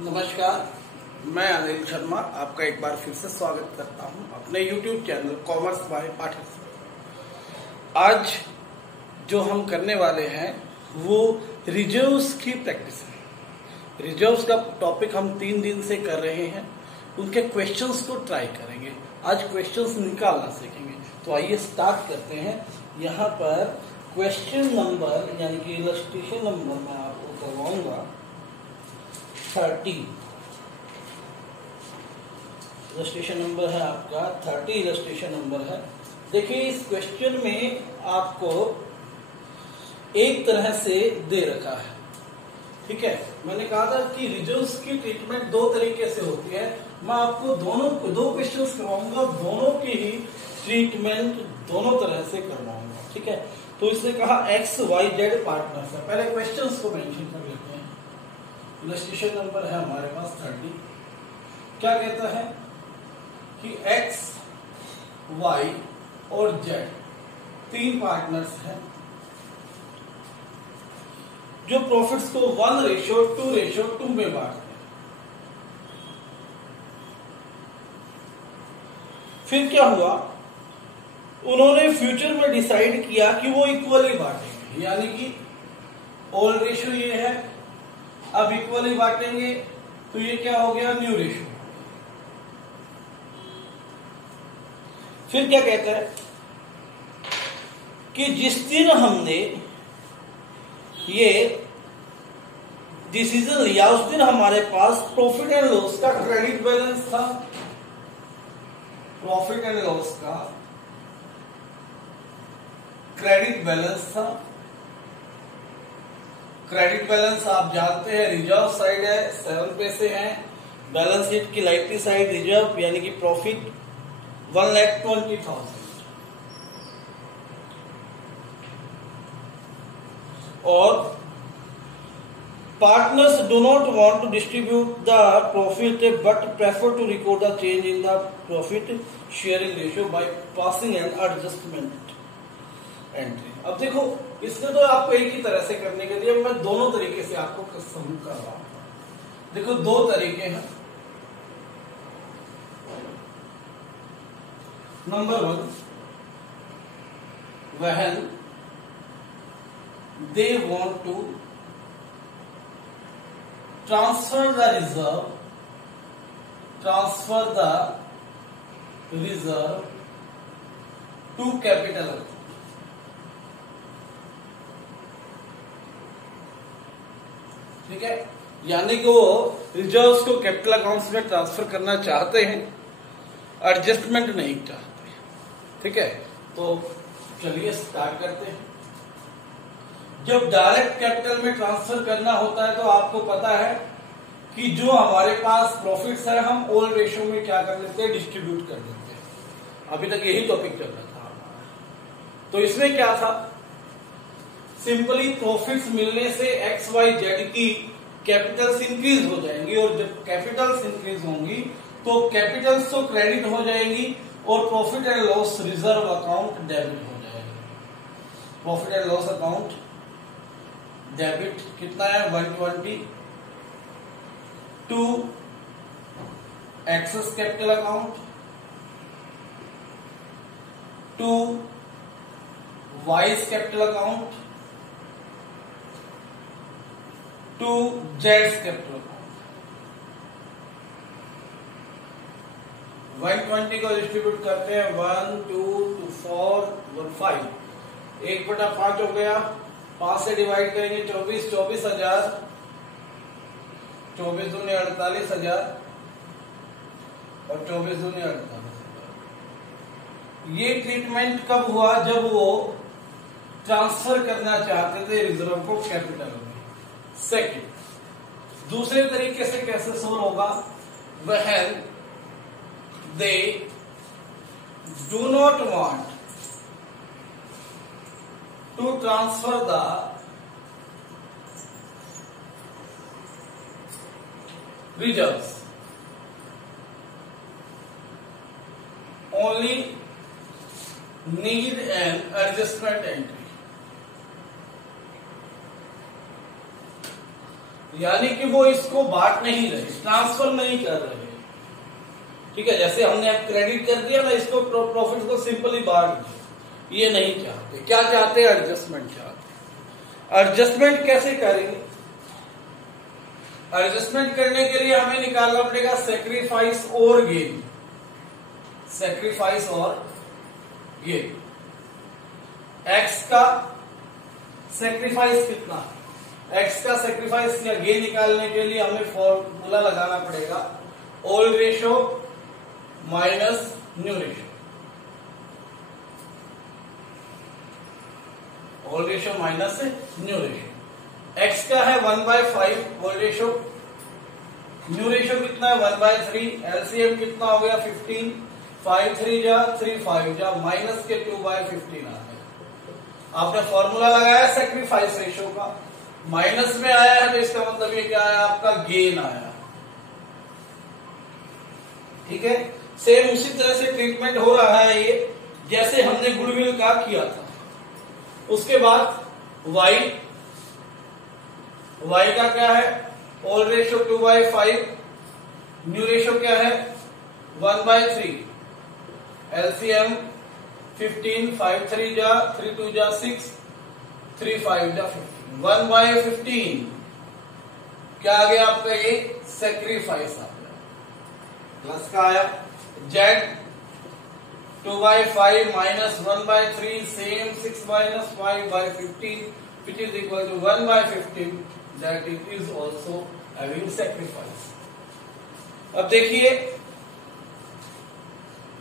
नमस्कार, मैं अनिल शर्मा आपका एक बार फिर से स्वागत करता हूं अपने YouTube चैनल कॉमर्स बाय पाठक से। आज जो हम करने वाले हैं वो रिजर्व्स की प्रैक्टिस है। रिजर्व्स का टॉपिक हम 3 दिन से कर रहे हैं, उनके क्वेश्चंस को ट्राई करेंगे। आज क्वेश्चंस निकालना सीखेंगे, तो आइए स्टार्ट करते हैं। यहाँ पर क्वेश्चन नंबर यानी कि इलस्ट्रेशन नंबर मैं आपको करवाऊंगा 30। इलस्ट्रेशन नंबर है आपका 30, इलस्ट्रेशन नंबर है। देखिए, इस क्वेश्चन में आपको एक तरह से दे रखा है, ठीक है। मैंने कहा था कि रिजर्व्स की ट्रीटमेंट 2 तरीके से होती है। मैं आपको दो क्वेश्चंस करवाऊंगा, दोनों की ही ट्रीटमेंट दोनों तरह से करवाऊंगा, ठीक है। तो इसने कहा XYZ पार्टनर्स है। पहले क्वेश्चंस को मेंशन कर लेते हैं। इलस्ट्रेशन नंबर है हमारे पास 30। क्या कहता है कि X, Y और Z 3 पार्टनर्स हैं जो प्रॉफिट्स को 1:2:2 में बांटते हैं। फिर क्या हुआ, उन्होंने फ्यूचर में डिसाइड किया कि वो इक्वली बांटेंगे, यानी कि ओल्ड रेशियो ये है, अब इक्वली बांटेंगे, तो ये क्या हो गया, न्यू रेशियो। फिर क्या कहता है कि जिस दिन हमने ये डिसीजन लिया उस दिन हमारे पास प्रॉफिट एंड लॉस का क्रेडिट बैलेंस था। प्रॉफिट एंड लॉस का क्रेडिट बैलेंस था। क्रेडिट बैलेंस आप जानते हैं, रिजर्व साइड है 7 पैसे है, बैलेंस शीट की लाइटली साइड रिजर्व यानी कि प्रॉफिट 1,20,000। और partners do not want to distribute the profit but prefer to record the change in the profit sharing ratio by passing an adjustment entry. अब देखो, इसने तो आपको एक ही तरह से करने के लिए मैं दोनों तरीके से आपको समझ कर रहा हूं। देखो, 2 तरीके हैं। Number 1, when they want to transfer the reserve to capital account। ठीक है, यानी कि वो रिजर्व्स को कैपिटल अकाउंट्स में ट्रांसफर करना चाहते हैं, एडजस्टमेंट नहीं चाहते। ठीक है, तो चलिए स्टार्ट करते हैं। जब डायरेक्ट कैपिटल में ट्रांसफर करना होता है तो आपको पता है कि जो हमारे पास प्रॉफिट्स है हम ओल्ड रेशियो में क्या कर लेते हैं, डिस्ट्रीब्यूट कर देते हैं। अभी तक यही टॉपिक चल रहा था हमारा। तो इसमें क्या था, सिंपली प्रॉफिट्स मिलने से XYZ की कैपिटल्स इंक्रीज हो जाएंगी, और जब कैपिटल्स इंक्रीज होंगी तो कैपिटल्स तो क्रेडिट हो जाएंगी और profit and loss reserve account debit हो जाएगा। Profit and loss account debit कितना है, 120 to X's capital account to Y's capital account to जेड्स कैपिटल अकाउंट। 120 को डिस्ट्रीब्यूट करते हैं 1, 2, 4, 1, 5, 1/5 हो गया। 5 से डिवाइड करेंगे 24,000, 24 दूनी 48,000 और 24 दूनी 48,000। ये ट्रीटमेंट कब हुआ, जब वो ट्रांसफर करना चाहते थे रिजर्व को कैपिटल में। सेकंड, दूसरे तरीके से कैसे सोल्व होगा, when they do not want to transfer the reserves, only need an adjustment entry। यानी कि वो इसको बांट नहीं रहे, ट्रांसफर नहीं कर रहे। ठीक है, जैसे हमने अब क्रेडिट कर दिया ना, इसको प्रॉफिट को सिंपली बांट दिया, ये नहीं चाहते। क्या चाहते हैं? एडजस्टमेंट चाहते। एडजस्टमेंट कैसे करेंगे? एडजस्टमेंट करने के लिए हमें निकालना पड़ेगा सेक्रीफाइस और गेन। सेक्रीफाइस और गेन। एक्स का सेक्रीफाइस कितना? एक्स का सेक्रीफाइस या गेन निकालने के लिए हमें फॉर्मूला लगाना पड़ेगा old ratio minus new ratio. Old ratio minus new ratio. X का है 1/5 ओल्ड रेशो, न्यू रेशो कितना है 1/3, एलसीएम कितना हो गया 15, 5 3 जा 3 5 जा माइनस के 2/15 आ गया। आपने फॉर्मूला लगाया सेक्रीफाइस रेशो का, माइनस में आया है तो इसका मतलब ये क्या आया? आपका गेन आया। ठीक है, सेम उसी तरह से ट्रीटमेंट हो रहा है ये, जैसे हमने गुडविल का किया था। उसके बाद y का क्या है? ओल्ड रेशो 2/5, न्यू रेशो क्या है 1/3, एलसीएम 15, 5 3 जा 3 2 जा 6, 3 5 जा 15, 1/15 क्या आ गया आपका? ये सेक्रीफाइस आ गया, प्लस का आया। Z 2/5 minus 1/3 same 6 minus 5/15 which is equal to 1/15 that it is also having sacrifice। अब देखिए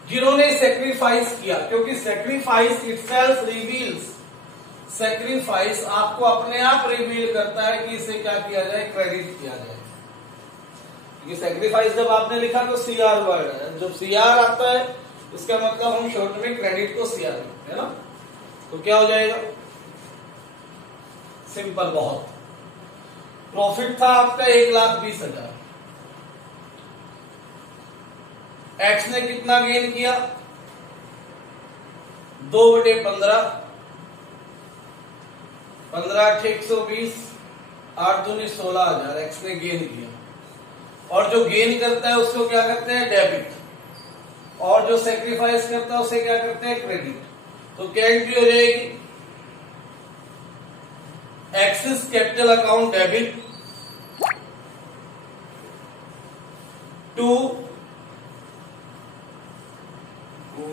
जिन्होंने सेक्रीफाइस किया, क्योंकि सेक्रीफाइस इटसेल्फ रिवील्स, सेक्रीफाइस आपको अपने आप रिवील करता है कि इसे क्या किया जाए? क्रेडिट किया जाए। क्योंकि सेक्रीफाइस जब आपने लिखा तो सीआर वर्ड है, जब सीआर आता है इसका मतलब हम शॉर्ट में क्रेडिट को सीआर लिखते हैं ना, तो क्या हो जाएगा? सिंपल बहुत। प्रॉफिट था आपका 1,20,000, एक्स ने कितना गेन किया? 2/15, 15 8 120, 8 दूनी 16,000 एक्स ने गेन किया। और जो गेन करता है उसको क्या करते हैं? डेबिट। और जो सेक्रीफाइस करता है उसे क्या करते हैं? क्रेडिट। तो क्या एंट्री हो जाएगी? X's capital account debit to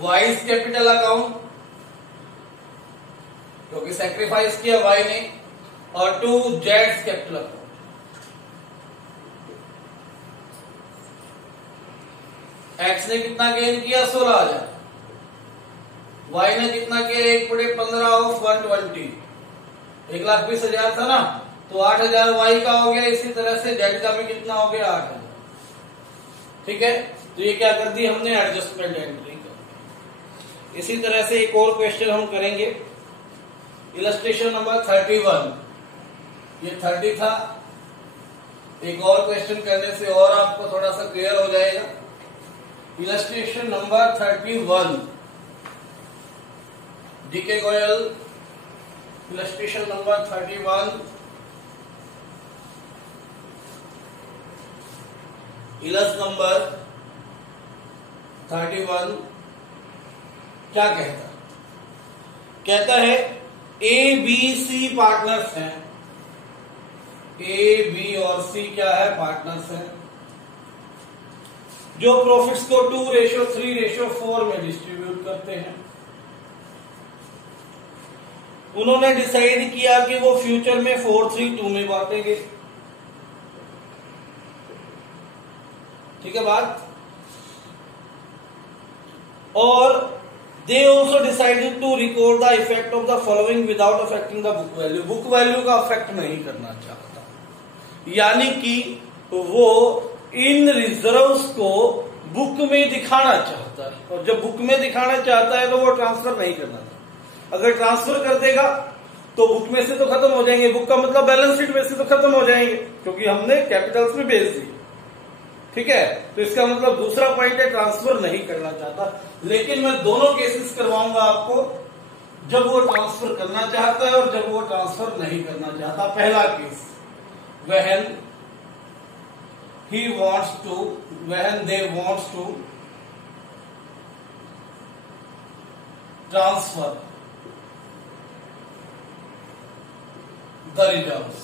Y's capital account, क्योंकि सेक्रीफाइस किया वाई ने, और टू जेड्स कैपिटल अकाउंट। एक्स ने कितना गेन किया? 16,000, वाई ने कितना किया? 1/15 ऑफ 120, 1,20,000 था ना, तो 8,000 वाई का हो गया। इसी तरह से जेड का भी कितना हो गया? 8,000। ठीक है, तो ये क्या कर दी हमने? एडजस्टमेंट एंट्री कर दी। इसी तरह से एक और क्वेश्चन हम करेंगे, इलस्ट्रेशन नंबर 31। ये 30 था, एक और क्वेश्चन करने से और आपको थोड़ा सा क्लियर हो जाएगा। Illustration number 31, DK Goyal, illustration number 31। इलस नंबर 31 क्या कहता? कहता है ए बी सी पार्टनर्स हैं, ए बी और सी क्या है? पार्टनर्स हैं, जो प्रॉफिट्स को 2:3:4 में डिस्ट्रीब्यूट करते हैं। उन्होंने डिसाइड किया कि वो फ्यूचर में 4:3:2 में बांटेंगे। ठीक है बात? और they also decided to record the effect of the following without affecting the book value. Book value का अफेक्ट नहीं करना चाहता, यानी कि वो इन रिजर्व्स को बुक में दिखाना चाहता है, और जब बुक में दिखाना चाहता है तो वो ट्रांसफर नहीं करना चाहता। अगर ट्रांसफर कर देगा तो बुक में से तो खत्म हो जाएंगे, बुक का मतलब बैलेंस शीट में से तो खत्म हो जाएंगे, क्योंकि हमने कैपिटल्स में भेज दी। ठीक है, तो इसका मतलब दूसरा पॉइंट है ट्रांसफर नहीं करना चाहता। लेकिन मैं दोनों केसेस करवाऊंगा आपको, जब वो ट्रांसफर करना चाहता है और जब वो ट्रांसफर नहीं करना चाहता। पहला case, when when they wants to transfer the reserves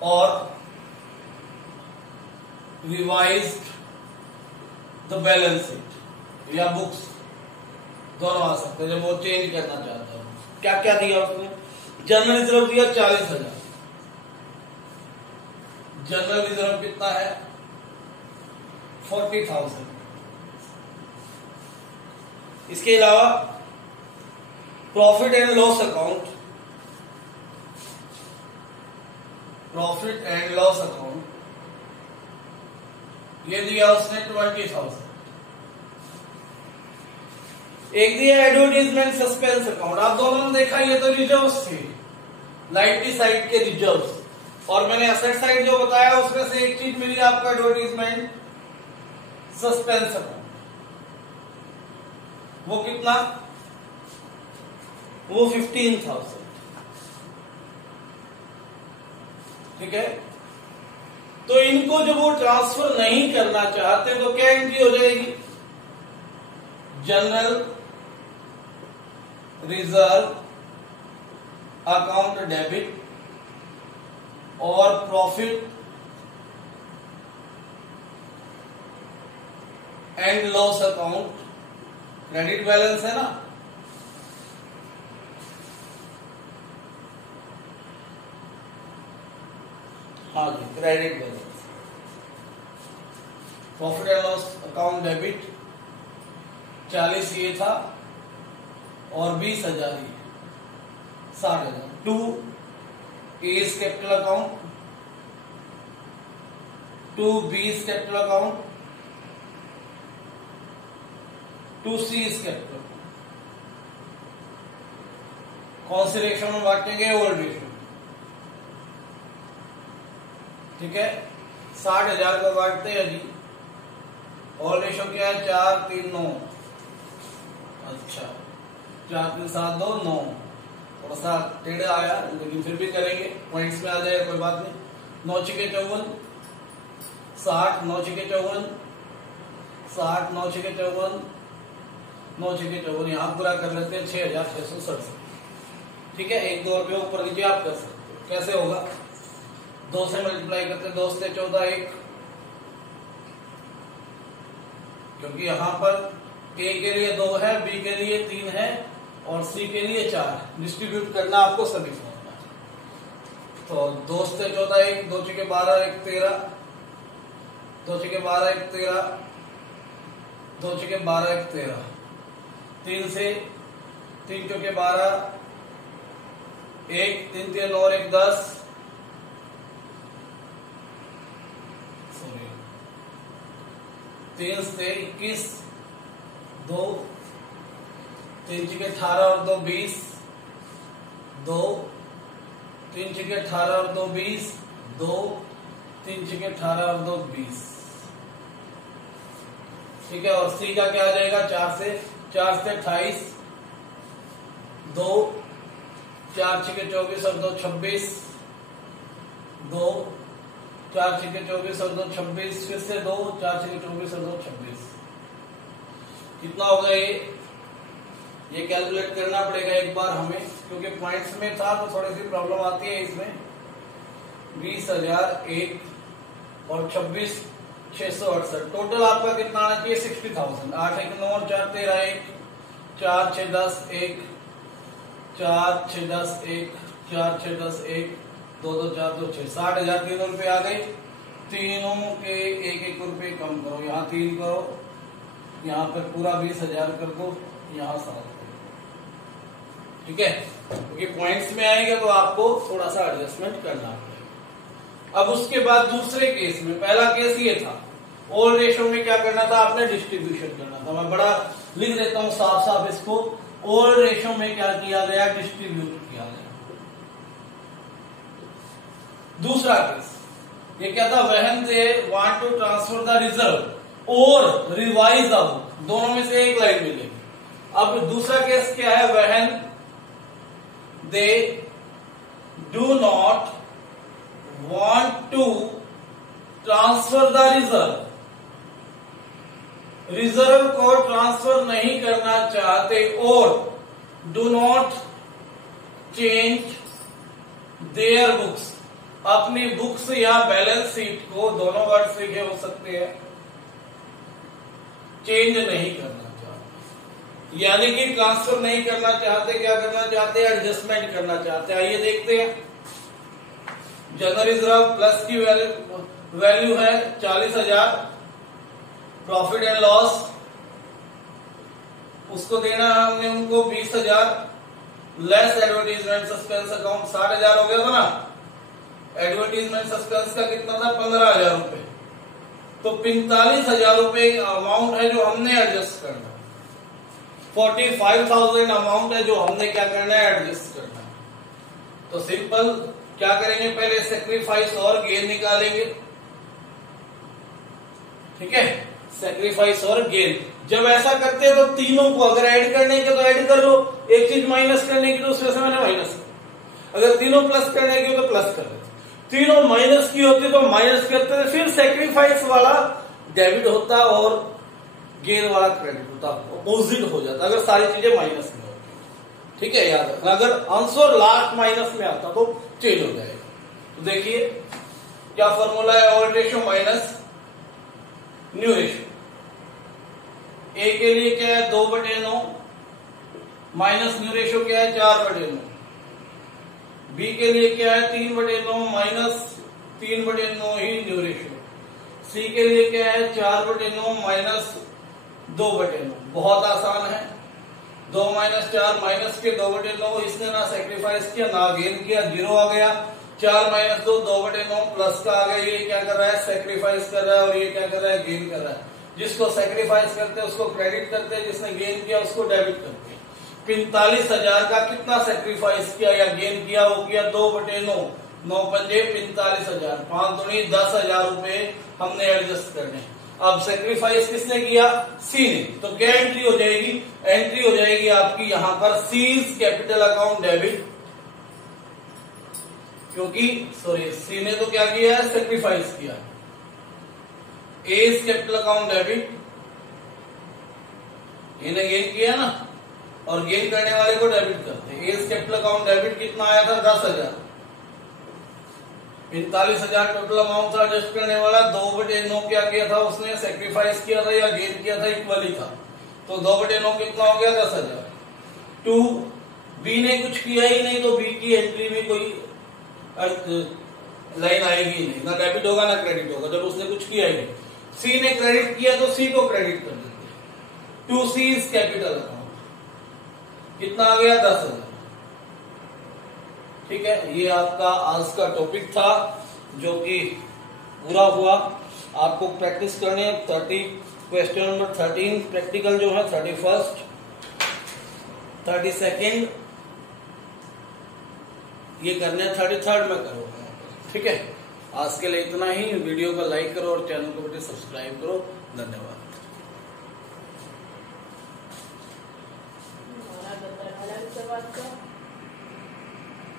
or revised the balance sheet या बुक्स दोनों आ सकते हैं जब वो चेंज करना चाहता है। क्या क्या दिया उसने? जनरल रिजर्व दिया 40,000। जनरल रिजर्व कितना है? 40,000। इसके अलावा प्रॉफिट एंड लॉस अकाउंट, ये दिया उसने 20,000। एक दिया एडवर्टीजमेंट सस्पेंस अकाउंट। आप दोनों ने देखा ये तो रिजर्व्स थे, लाइटली साइड के रिजर्व्स, और मैंने असेट साइड जो बताया उसमें से एक चीज मिली आपको एडवर्टीजमेंट सस्पेंस अकाउंट। वो कितना? वो 15,000। ठीक है, तो इनको जब वो ट्रांसफर नहीं करना चाहते तो क्या एंट्री हो जाएगी? जनरल रिजर्व अकाउंट डेबिट और profit and loss account credit balance है ना, हाँ जी, credit balance. Profit and loss account debit 40 ये था और 20,000 ये 60,000। 2 A's capital account, 2 B's capital account, 2 C's capital account. कौन से रेशो में बांटेंगे? Old ratio. ठीक है, 60,000 को बांटते हैं जी। ओल्ड रेशो क्या है? 4, 3, 9। अच्छा, 4, 3, 7, 2, 9। थोड़ा सा टेढ़ा आया लेकिन फिर भी करेंगे, पॉइंट्स में आ जाएगा, कोई बात नहीं। 9 छके 54, 60, 9 छके 54, 60, 9 छके 54, 9 छके 54। यहां पूरा कर लेते हैं 6,667। ठीक है, 1-2 रुपये ऊपर नीचे आप कर सकते हो। कैसे होगा? 2 से मल्टीप्लाई करते हैं, 2 से 14, 1, क्योंकि यहां पर ए के लिए 2 है, बी के लिए 3 है और सी के लिए 4 है। डिस्ट्रीब्यूट करना आपको सभी समझना है। तो 2 से 14, 1, 2 छके 12, 1, 13, 2 छके 12, 1, 13, 2 छके 12, 1, 13, 3 से 3 चौके 12, 1, 3, 3 और 1, 10, 3 से 21, 2, 3 छके 18 और 2, 20, 2, 3 छके 18 और 2, 20, 2, 3 छके 18 और 2, 20। ठीक है, और सी का क्या आ जाएगा? 4 से 28, 2, 4 छके 24 और 2, 26, 2, 4 छके 24 और 2, 26, फिर से 2, 4 छके 24 और 2, 26। कितना होगा ये कैलकुलेट करना पड़ेगा एक बार हमें, क्योंकि पॉइंट्स में था तो थोड़ी सी प्रॉब्लम आती है इसमें। 20,001 और 26,668। टोटल आपका कितना आना चाहिए? 60,000। 8, 1, 9 और 4, 13, 1, 4, 6, 10, 1, 4, 6, 10, 1, 4, 6, 10, 1, 2, 2, 4, 2, 6। 60,000 तीनों रुपए आ गए। तीनों के 1-1 रुपए कम करो, यहाँ 3 करो, यहाँ पर पूरा 20,000 कर दो, यहाँ 7 करो। ठीक है, क्योंकि पॉइंट्स में आएंगे तो आपको थोड़ा सा एडजस्टमेंट करना पड़ेगा। अब उसके बाद दूसरे केस में, पहला केस ये था, ओल्ड रेशो में क्या करना था? आपने डिस्ट्रीब्यूशन करना था। मैं बड़ा लिख देता हूं साफ साफ इसको। ओल्ड रेशो में क्या किया गया? डिस्ट्रीब्यूट किया गया। दूसरा केस ये क्या था? When they want to transfer the reserve और रिवाइज द बुक, दोनों में से एक लाइन मिलेगी। अब दूसरा केस क्या है? When they do not want to transfer the reserve को ट्रांसफर नहीं करना चाहते और do not change their books, अपनी बुक्स या बैलेंस शीट को, दोनों वर्ड लिखे हो सकते हैं, चेंज नहीं करना चाहते, यानी कि ट्रांसफर नहीं करना चाहते, क्या करना चाहते हैं, एडजस्टमेंट करना चाहते हैं। आइए देखते हैं। जनरल रिजर्व प्लस की वैल्यू है 40,000, प्रॉफिट एंड लॉस उसको देना है हमने उनको 20,000, लेस एडवर्टीजमेंट सस्पेंस अकाउंट 60,000 हो गया था ना, एडवर्टीजमेंट सस्पेंस का कितना था 15,000 रुपए, तो 45,000 रुपए अमाउंट है जो हमने एडजस्ट करना है, 45,000 अमाउंट है जो हमने क्या करना है, एडजस्ट करना है। तो सिंपल क्या करेंगे, पहले सेक्रीफाइस और गेन निकालेंगे, ठीक है, सेक्रीफाइस और गेन। जब ऐसा करते हैं तो तीनों को अगर ऐड करने के तो ऐड कर लो, एक चीज माइनस करने की तो उसमें से मैंने माइनस कर, अगर तीनों प्लस करने की तो प्लस कर देते, तीनों माइनस की होती तो माइनस करते थे, फिर सेक्रीफाइस वाला डेबिट होता और गेन वाला क्रेडिट होता, अपोजिट हो जाता अगर सारी चीजें माइनस में होती। ठीक है, याद रखना, अगर आंसर लास्ट माइनस में आता तो चेंज हो जाएगा। तो देखिए क्या फॉर्मूला है, old ratio minus new ratio. A के लिए क्या है 2/9 माइनस न्यू रेशियो क्या है 4/9, बी के लिए क्या है 3/9 माइनस 3/9 ही न्यू रेशियो, सी के लिए क्या है 4/9 माइनस 2/9। बहुत आसान है, 2 माइनस 4 माइनस के 2/9, इसने ना सेक्रीफाइस किया ना गेन किया, 0 आ गया, 4 माइनस 2 2/9 प्लस का आ गया, ये क्या कर रहा है, सेक्रीफाइस कर रहा है, और ये क्या कर रहा है, गेन कर रहा है। जिसको सेक्रीफाइस करते हैं उसको क्रेडिट करते हैं, जिसने गेन किया उसको डेबिट करते हैं। 45,000 का कितना सेक्रीफाइस किया या गेन किया, वो किया 2/9, 9 पंजे 45,000, 5 दूनी 10,000 रुपए हमने एडजस्ट करने। अब सेक्रीफाइस किसने किया, सी ने, तो क्या एंट्री हो जाएगी, एंट्री हो जाएगी आपकी यहां पर सीज कैपिटल अकाउंट डेबिट, क्योंकि सॉरी सी ने तो क्या किया है, सेक्रीफाइस किया, एज कैपिटल अकाउंट डेबिट, इन्हें गेन किया ना, और गेन करने वाले को डेबिट करते हैं। एज कैपिटल अकाउंट डेबिट कितना आया था 10,000, 45,000 टोटल अमाउंट था एडजस्ट करने वाला, 2/9 क्या किया था उसने, सेक्रीफाइस किया था या गेन किया था, इक्वली था, तो 2/9 कितना हो गया 10,000। 2 बी ने कुछ किया ही नहीं, तो बी की एंट्री में कोई लाइन आएगी नहीं, ना डेबिट होगा ना क्रेडिट होगा जब उसने कुछ किया ही नहीं। सी ने क्रेडिट किया तो सी को क्रेडिट कर देते, 2C इज कैपिटल अकाउंट, कितना आ गया 10,000। ठीक है, ये आपका आज का टॉपिक था जो कि पूरा हुआ। आपको प्रैक्टिस करनी है 30 क्वेश्चन नंबर 13 प्रैक्टिकल जो है 31st 32nd ये करने 33rd में करो। ठीक है, आज के लिए इतना ही। वीडियो को लाइक करो और चैनल को सब्सक्राइब करो। धन्यवाद।